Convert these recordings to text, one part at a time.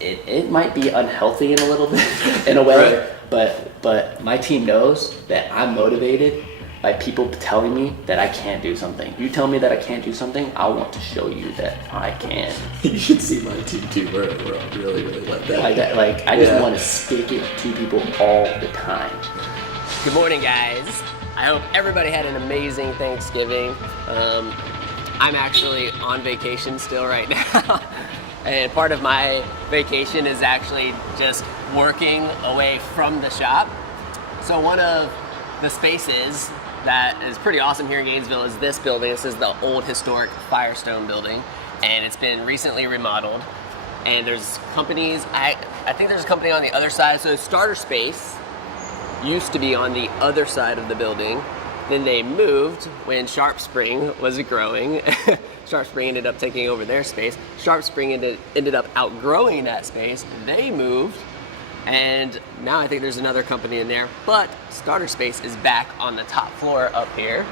it might be unhealthy in a little bit, in a way, but my team knows that I'm motivated by people telling me that I can't do something. You tell me that I can't do something, I want to show you that I can. You should see my team too. We're really like that. I just want to stick it to people all the time. Good morning, guys. I hope everybody had an amazing Thanksgiving. I'm actually on vacation still right now. And part of my vacation is actually just working away from the shop. So one of the spaces that is pretty awesome here in Gainesville is this building. This is the old historic Firestone building, and it's been recently remodeled. And there's companies, I think there's a company on the other side. So Starter Space used to be on the other side of the building. Then they moved when Sharp Spring was growing. Sharp Spring ended up taking over their space. Sharp Spring ended up outgrowing that space. They moved, and now I think there's another company in there. But Starter Space is back on the top floor up here.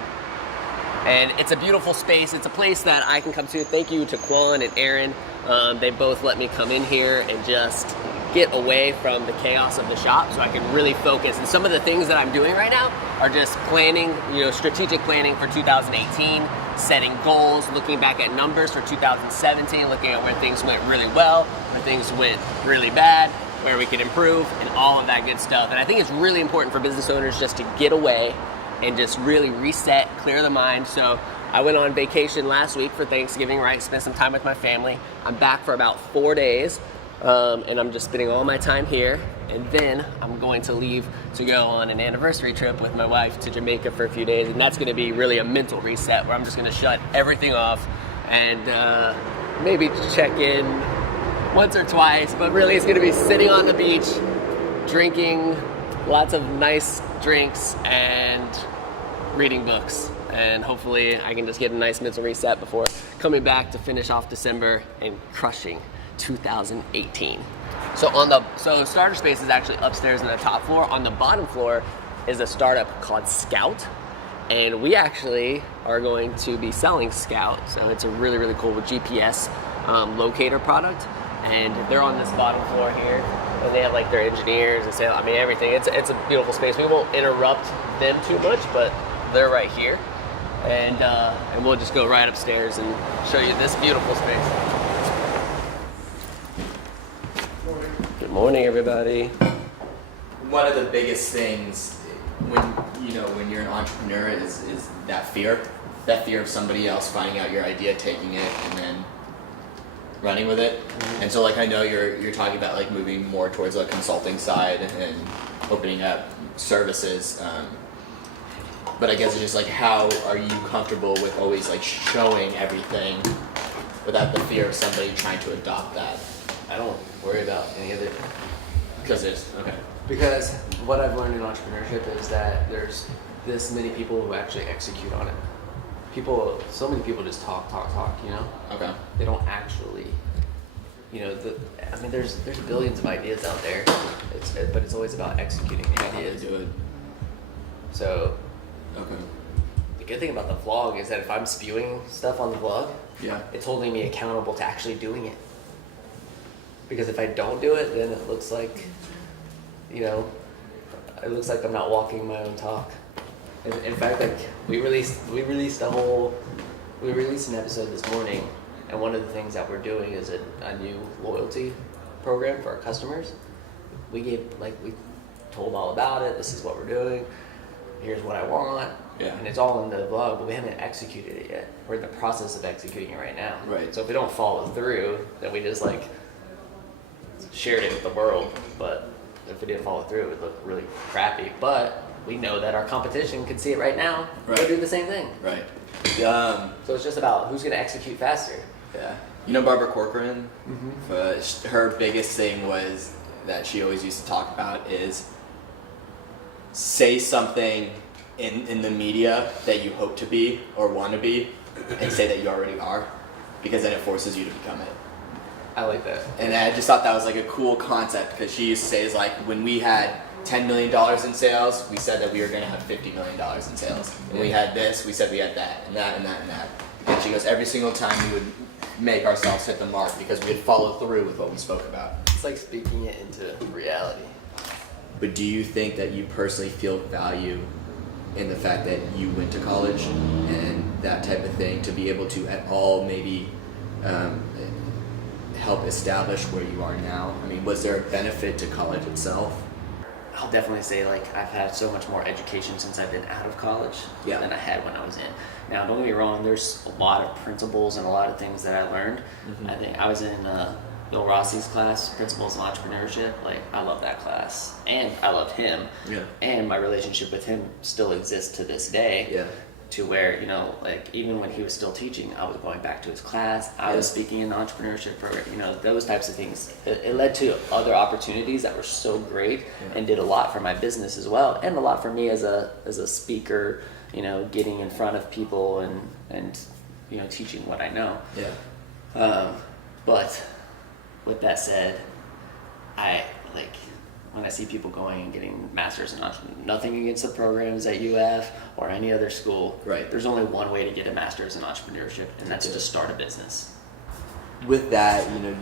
And it's a beautiful space. It's a place that I can come to. Thank you to Quan and Aaron. They both let me come in here and just get away from the chaos of the shop so I can really focus. And some of the things that I'm doing right now are just planning, strategic planning for 2018, setting goals, looking back at numbers for 2017, looking at where things went really well, where things went really bad, where we can improve, and all of that good stuff. And I think it's really important for business owners just to get away and just really reset, clear the mind. So I went on vacation last week for Thanksgiving, right? Spent some time with my family. I'm back for about 4 days. And I'm just spending all my time here, and then I'm going to leave to go on an anniversary trip with my wife to Jamaica for a few days, and that's going to be really a mental reset where I'm just going to shut everything off and maybe check in once or twice, but really it's going to be sitting on the beach, drinking lots of nice drinks and reading books, and hopefully I can just get a nice mental reset before coming back to finish off December and crushing 2018. So Starter Space is actually upstairs in the top floor. On the bottom floor is a startup called Scout, and we actually are going to be selling Scout. So it's a really, really cool GPS locator product, and they're on this bottom floor here, and they have like their engineers and sales, everything. It's a beautiful space. We won't interrupt them too much, but they're right here, and we'll just go right upstairs and show you this beautiful space. Good morning, everybody. One of the biggest things when you're an entrepreneur is that fear of somebody else finding out your idea, taking it, and then running with it. Mm-hmm. And so I know you're talking about moving more towards the consulting side and opening up services. But I guess it's just how are you comfortable with always showing everything without the fear of somebody trying to adopt that? I don't worry about any of it. Because what I've learned in entrepreneurship is that there's this many people who actually execute on it. So many people just talk, Okay. They don't actually, there's billions of ideas out there, but it's always about executing the ideas. Do it. So, okay. The good thing about the vlog is that if I'm spewing stuff on the vlog, it's holding me accountable to actually doing it. Because if I don't do it, then it looks like, I'm not walking my own talk. In fact, we released an episode this morning, and one of the things that we're doing is a new loyalty program for our customers. We told all about it. This is what we're doing. Here's what I want. Yeah. And it's all in the vlog, but we haven't executed it yet. We're in the process of executing it right now. Right. So if we don't follow through, then we just shared it with the world, but if we didn't follow through, it would look really crappy. But we know that our competition can see it right now. Right. They'll do the same thing. Right. So it's just about who's going to execute faster. Yeah. Barbara Corcoran? Mm-hmm. Her biggest thing was that she always used to talk about is say something in the media that you hope to be or want to be, and say that you already are, because then it forces you to become it. I like that. And I just thought that was a cool concept, because she used to say when we had $10 million in sales, we said that we were going to have $50 million in sales. And we had this, we said we had that, and that, and that, and that. And she goes, every single time we would make ourselves hit the mark because we had followed through with what we spoke about. It's like speaking it into reality. But do you think that you personally feel value in the fact that you went to college and that type of thing to be able to at all maybe help establish where you are now? I mean, was there a benefit to college itself? I'll definitely say, like, I've had so much more education since I've been out of college Yeah. than I had when I was in. Now, don't get me wrong, there's a lot of principles and a lot of things that I learned. I think I was in Bill Rossi's class, Principles of Entrepreneurship. Like, I love that class. And I loved him. Yeah. And my relationship with him still exists to this day. Yeah. To where, you know, like, even when he was still teaching, I was going back to his class. I was speaking in the entrepreneurship program, you know, those types of things. It led to other opportunities that were so great and did a lot for my business as well, and a lot for me as a speaker, you know, getting in front of people and you know, teaching what I know. Yeah. But with that said, I like when I see people going and getting masters in entrepreneurship, nothing against the programs at UF or any other school. Right. There's only one way to get a master's in entrepreneurship, and that's to start a business. With that, you know,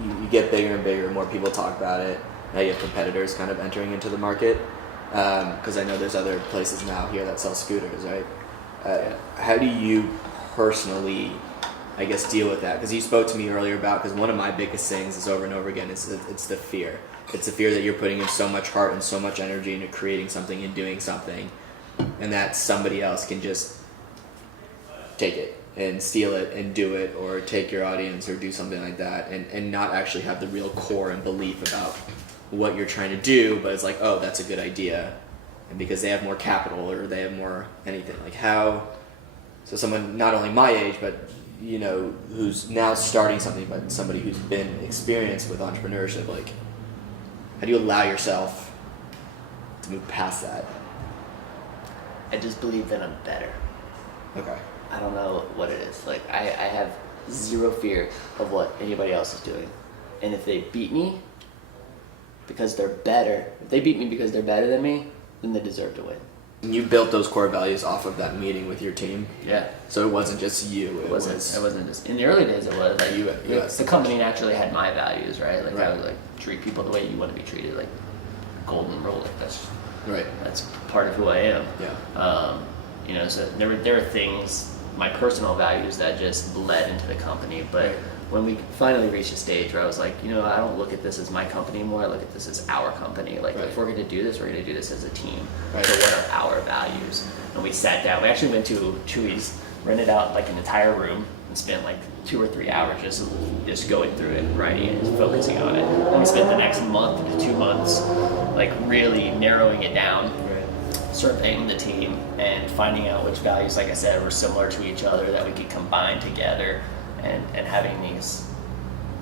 you get bigger and bigger, more people talk about it. Now you have competitors kind of entering into the market. Because I know there's other places now here that sell scooters, right? How do you personally, I guess, deal with that? Because you spoke to me earlier about, because one of my biggest things is over and over again, it's the fear. It's the fear that you're putting in so much heart and so much energy into creating something and doing something, and that somebody else can just take it and steal it and do it, or take your audience or do something like that, and not actually have the real core and belief about what you're trying to do, but it's like, oh, that's a good idea, and because they have more capital or they have more anything, like how, so someone not only my age, but you know, who's now starting something, but somebody who's been experienced with entrepreneurship, like, how do you allow yourself to move past that? I just believe that I'm better. Okay. I don't know what it is. Like, I have zero fear of what anybody else is doing. And if they beat me because they're better, if they beat me because they're better than me, then they deserve to win. And you built those core values off of that meeting with your team? Yeah. So it wasn't just you, It wasn't just, in the early days it was. Like, Yes. the company naturally had my values, right? Like, I Right. would, like, treat people the way you want to be treated, like golden rule. Like, Right. that's part of who I am. Yeah. You know, so there were things, my personal values that just bled into the company. But Right. when we finally reached a stage where I was like, you know, I don't look at this as my company anymore. I look at this as our company. Like, Right. if we're going to do this, we're going to do this as a team. Right. So what are our values? And we sat down. We actually went to Chewy's, rented out like an entire room, and spent like 2 or 3 hours just going through it, writing it, and focusing on it. And we spent the next month to 2 months like really narrowing it down, surveying the team and finding out which values, like I said, were similar to each other that we could combine together, and having these,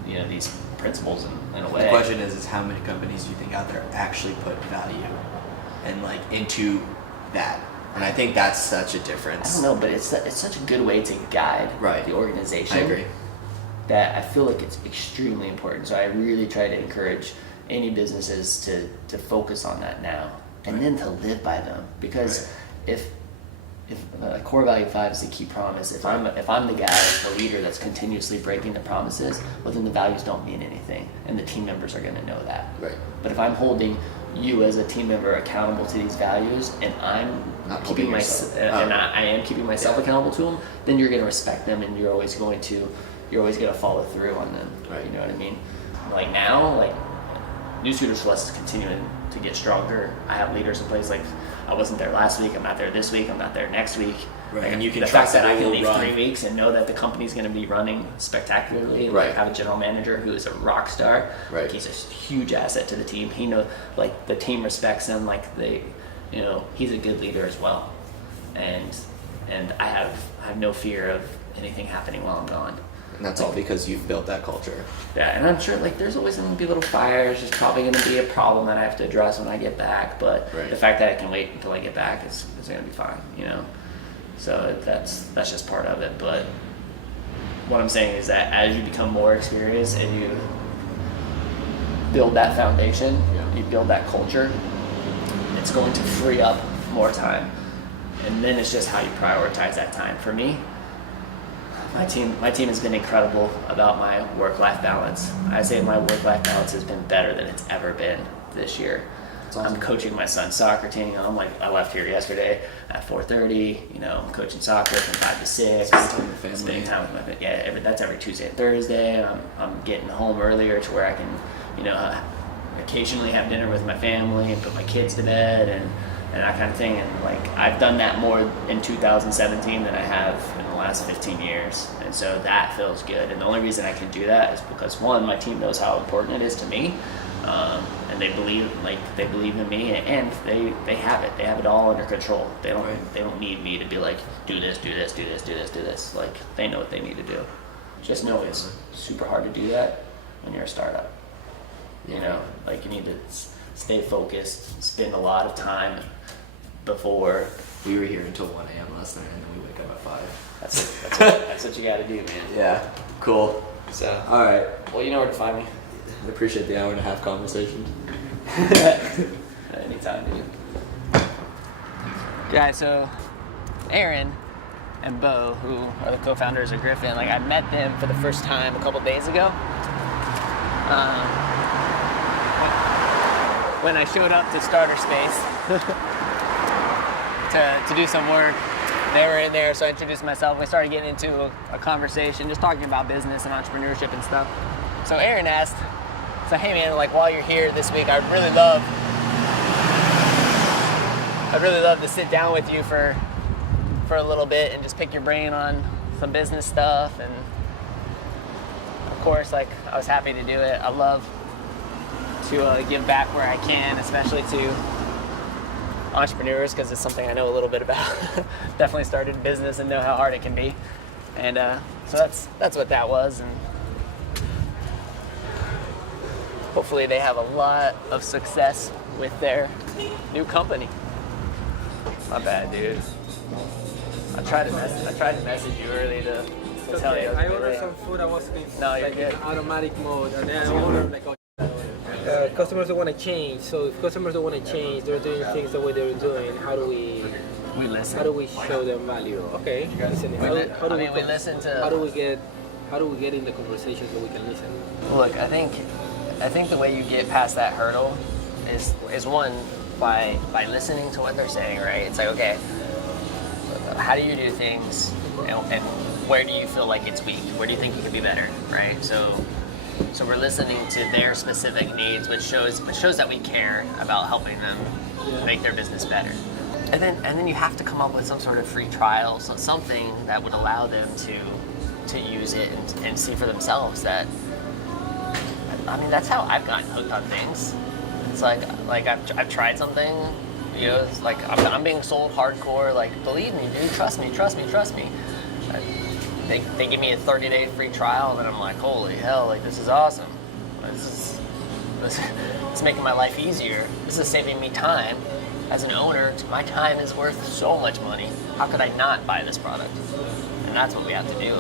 you know, these principles in a way. The question is how many companies do you think out there actually put value and like into that? And I think that's such a difference. I don't know, but it's such a good way to guide Right. the organization. I agree. That I feel like it's extremely important. So I really try to encourage any businesses to focus on that now, and then to live by them. Because if core value 5 is the key promise, if I'm the guy, the leader that's continuously breaking the promises, well, then the values don't mean anything, and the team members are going to know that. Right. But if I'm holding you as a team member accountable to these values, and I'm Not keeping holding myself, yourself. and I am keeping myself Yeah. accountable to them, then you're going to respect them, and you're always going to follow through on them. Right. You know what I mean? Like now, like New Scooters for Less is continuing to get stronger. I have leaders in place. Like, I wasn't there last week. I'm not there this week. I'm not there next week. Right. Like, And you can the trust fact that that I it can will leave run. 3 weeks and know that the company's going to be running spectacularly. Right. Like, I have a general manager who is a rock star. Right. Like, he's a huge asset to the team. He knows, like, the team respects him. Like, they, you know, he's a good leader as well. And I have no fear of anything happening while I'm gone. And that's all because you've built that culture. Yeah, and I'm sure, like, there's always going to be little fires. There's probably going to be a problem that I have to address when I get back. But Right. the fact that I can wait until I get back is going to be fine, you know? So that's just part of it. But what I'm saying is that as you become more experienced and you build that foundation, Yeah. you build that culture, it's going to free up more time. And then it's just how you prioritize that time. For me, My team has been incredible about my work-life balance. I say my work-life balance has been better than it's ever been this year. Awesome. I'm coaching my son's soccer team. I left here yesterday at 4:30. I'm coaching soccer from 5 to 6. Spending time with my family. That's every Tuesday and Thursday. I'm getting home earlier to where I can, occasionally have dinner with my family and put my kids to bed and that kind of thing. And like I've done that more in 2017 than I have in the last 15 years. And so that feels good. And the only reason I can do that is because one, my team knows how important it is to me. And they believe in me, and they have it. They have it all under control. They don't need me to be like, do this. Like they know what they need to do. Just know it's super hard to do that when you're a startup. Like you need to stay focused, spend a lot of time before. We were here until 1 a.m. last night, and then we wake up at 5. That's what you got to do, man. Yeah, cool. So, all right. Well, you know where to find me. I appreciate the hour-and-a-half conversation. Anytime, dude. Yeah, so Aaron and Bo, who are the co-founders of Grifin, like I met them for the first time a couple days ago. When I showed up to Starter Space to do some work, they were in there, so I introduced myself. We started getting into a conversation, just talking about business and entrepreneurship and stuff. So Aaron asked, hey man, like while you're here this week, I'd really love to sit down with you for a little bit and just pick your brain on some business stuff. And of course, like I was happy to do it. I love to give back where I can, especially to entrepreneurs, because it's something I know a little bit about. Definitely started a business and know how hard it can be. And so that's what that was. And hopefully they have a lot of success with their new company. My bad, dude. I tried to message you early to tell you. I ordered some food. I was in No, you're like good. in automatic mode, and then I ordered like customers don't want to change. So if customers don't want to change, they're doing things the way they're doing. How do we listen. How do we show them value? Okay, listening. We listen to. How do we get in the conversation so we can listen? Look, I think the way you get past that hurdle is one by listening to what they're saying, right? It's like, okay, how do you do things, and where do you feel like it's weak? Where do you think you could be better, right? So we're listening to their specific needs, which shows that we care about helping them make their business better. And then you have to come up with some sort of free trial, so something that would allow them to use it and see for themselves that. I mean, that's how I've gotten hooked on things. It's like I've tried something, it's like I'm being sold hardcore, like, believe me, dude, trust me. They give me a 30-day free trial, and then I'm like, holy hell, like, this is awesome. This is making my life easier. This is saving me time. As an owner, my time is worth so much money. How could I not buy this product? And that's what we have to do.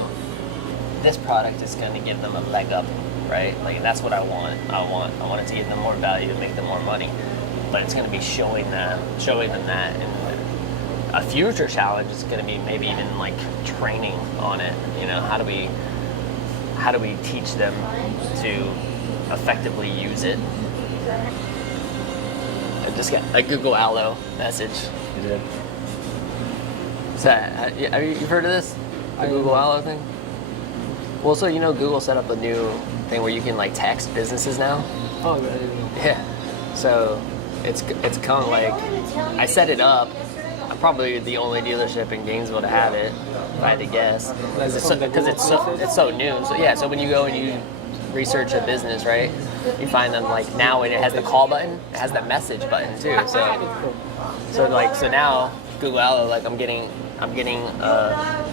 This product is going to give them a leg up, right? Like, that's what I want. I want it to give them more value and make them more money. But it's going to be showing them that. And a future challenge is going to be maybe even like training on it. How do we teach them to effectively use it? I just got a Google Allo message. You did. You've heard of this? The Google Allo thing? Well, so Google set up a new thing where you can like text businesses now. Oh, really? Yeah. So it's kind of like I set it up. I'm probably the only dealership in Gainesville to have it, if I had to guess, because it's so new. So yeah. So when you go and you research a business, right? You find them like now when it has the call button, it has the message button too. So now Google Allo, like I'm getting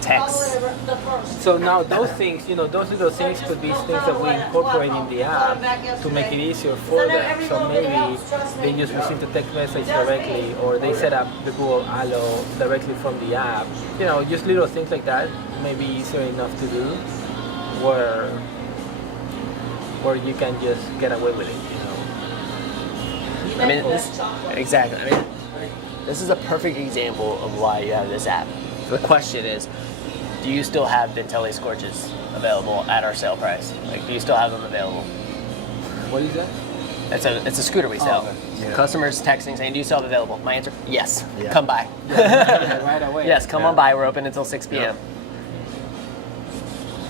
texts. So now those things, those little things could be things that we incorporate in the app to make it easier for them. So maybe they just receive the text message directly, or they set up the Google Allo directly from the app. Just little things like that may be easier enough to do, where you can just get away with it. I mean, exactly. I mean, this is a perfect example of why you have this app. The question is, do you still have Dentelli Scorches available at our sale price? Like, do you still have them available? What is that? It's a scooter we sell. okay. Yeah. Customers texting saying, do you still have available? My answer, yes. Yeah. Come by. Yeah, right away. Yes, come on Yeah. by. We're open until 6 p.m.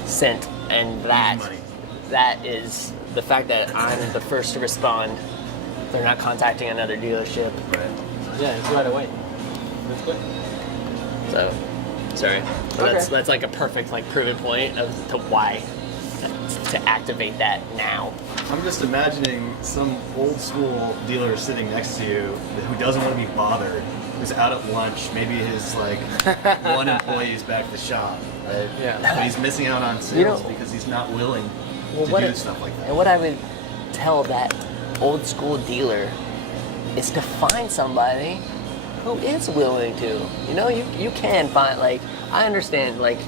Sent. And Money. that is the fact that I'm the first to respond. They're not contacting another dealership. Right. Yeah, it's right away. That's good. So, sorry. But Okay. that's like a perfect like proven point of to why to activate that now. I'm just imagining some old school dealer sitting next to you who doesn't want to be bothered, who's out at lunch, maybe his like one employee is back at the shop, right? Yeah. But he's missing out on sales You know- because he's not willing Well, to what do it- stuff like that. And what I would tell that old school dealer is to find somebody who is willing to. You know, you can find, like, I understand, like,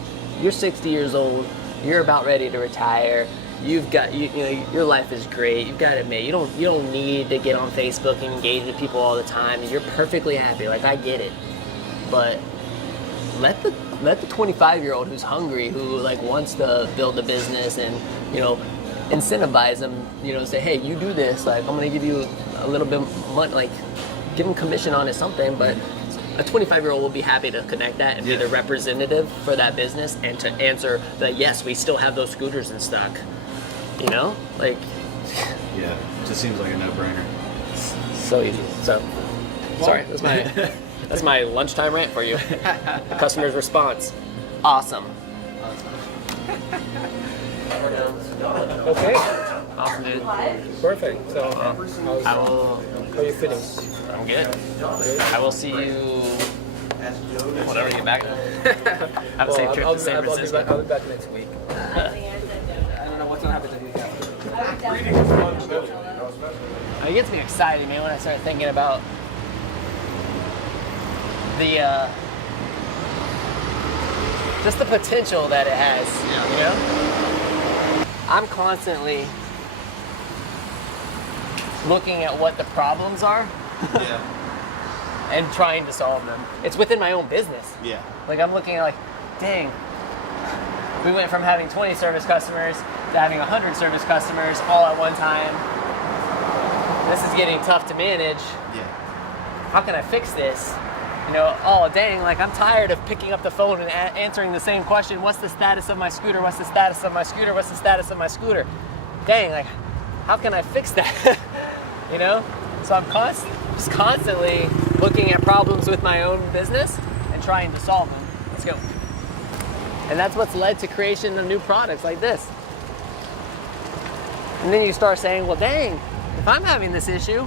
you're 60 years old, you're about ready to retire, you've got, you know, your life is great, you've got to admit, you don't need to get on Facebook and engage with people all the time, you're perfectly happy, like, I get it. But let the 25-year-old who's hungry, who like wants to build a business, and you know, incentivize them, you know, say, hey, you do this, like I'm gonna give you a little bit money, like give them commission on it, something. But a 25-year-old will be happy to connect that and be the representative for that business, and to answer that yes, we still have those scooters in stock. You know, like Yeah, it just seems like a no-brainer. so easy. So sorry, that's my lunchtime rant for you. The customer's response, awesome. Okay. Awesome, dude. Perfect. So, I will. how are you feeling? I'm good. I will see you whenever you get back. Have a safe trip to San Francisco. I'll be back next week. I don't know what's gonna happen to these guys. It gets me excited, man, when I start thinking about the just the potential that it has. You know, I'm constantly looking at what the problems are Yeah. and trying to solve them. It's within my own business. Yeah. Like, I'm looking at, like, dang, we went from having 20 service customers to having 100 service customers all at one time. This is getting tough to manage. Yeah. How can I fix this? You know, oh dang, like I'm tired of picking up the phone and answering the same question. What's the status of my scooter? What's the status of my scooter? What's the status of my scooter? Dang, like, how can I fix that? You know? So I'm just constantly looking at problems with my own business and trying to solve them. Let's go. And that's what's led to creation of new products like this. And then you start saying, well, dang, if I'm having this issue,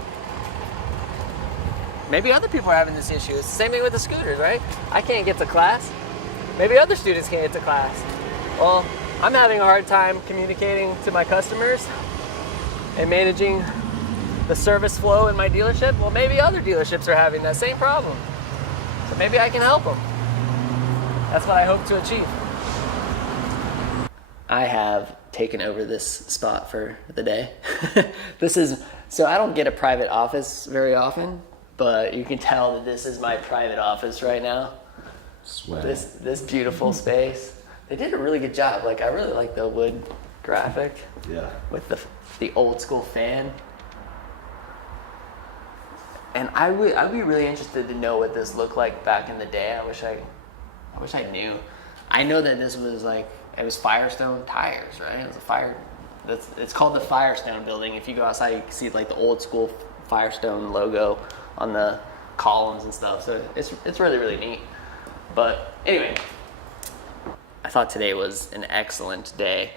maybe other people are having this issue. It's the same thing with the scooters, right? I can't get to class. Maybe other students can't get to class. Well, I'm having a hard time communicating to my customers and managing the service flow in my dealership. Well, maybe other dealerships are having that same problem. So maybe I can help them. That's what I hope to achieve. I have taken over this spot for the day. So I don't get a private office very often, but you can tell that this is my private office right now. Sweat. This beautiful space. They did a really good job. Like, I really like the wood graphic Yeah. with the old school fan. And I'd be really interested to know what this looked like back in the day. I wish I knew. I know that this was like, it was Firestone tires, right? It was it's called the Firestone building. If you go outside, you can see like the old school Firestone logo on the columns and stuff. So it's really, really neat. But anyway, I thought today was an excellent day.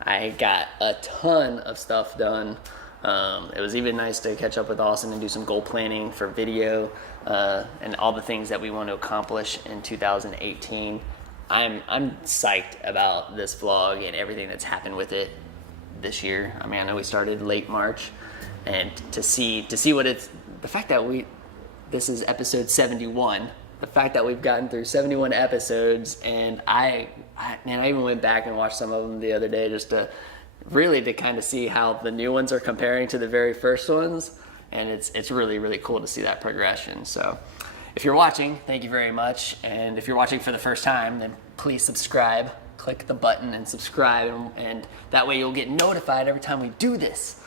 I got a ton of stuff done. It was even nice to catch up with Austin and do some goal planning for video and all the things that we want to accomplish in 2018. I'm psyched about this vlog and everything that's happened with it this year. I mean, I know we started late March, and to see what it's, the fact that this is episode 71, the fact that we've gotten through 71 episodes, and I even went back and watched some of them the other day just to kind of see how the new ones are comparing to the very first ones, and it's really, really cool to see that progression. So if you're watching, thank you very much, and if you're watching for the first time, then please subscribe. Click the button and subscribe, and that way you'll get notified every time we do this.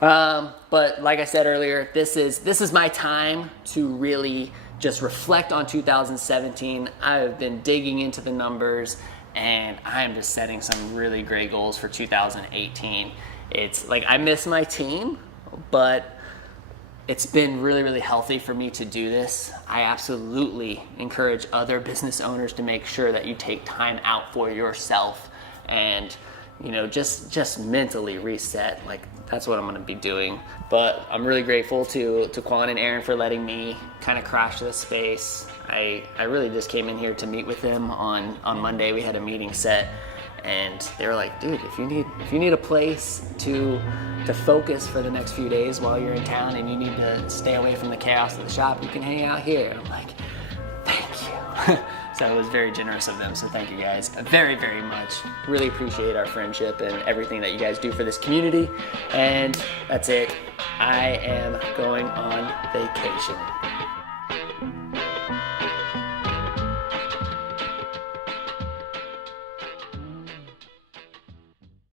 But like I said earlier, this is my time to really just reflect on 2017. I've been digging into the numbers, and I am just setting some really great goals for 2018. It's like I miss my team, but it's been really, really healthy for me to do this. I absolutely encourage other business owners to make sure that you take time out for yourself and, you know, just mentally reset. Like, that's what I'm gonna be doing. But I'm really grateful to Quan and Aaron for letting me kind of crash this space. I really just came in here to meet with them on Monday. We had a meeting set, and they were like, dude, if you need a place to focus for the next few days while you're in town and you need to stay away from the chaos of the shop, you can hang out here. And I'm like, thank you. So it was very generous of them, so thank you guys very, very much. Really appreciate our friendship and everything that you guys do for this community. And that's it. I am going on vacation.